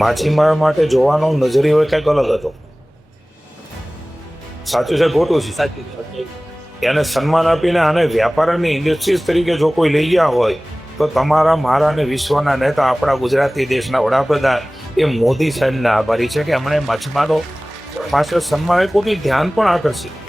માછીમાર માટે જોવાનો નજરિયો કંઈક અલગ હતો. સાચું છે ખોટું છે? સાચું એને સન્માન આપીને આને વ્યાપારની ઇન્ડસ્ટ્રીઝ તરીકે જો કોઈ લઈ ગયા હોય તો તમારા મારા અને વિશ્વના નેતા આપણા ગુજરાતી દેશના વડાપ્રધાન એ મોદી સાહેબના આભારી છે કે એમણે માછીમારો પાસે સન્માન આપ્યું, ધ્યાન પણ આકર્ષિત.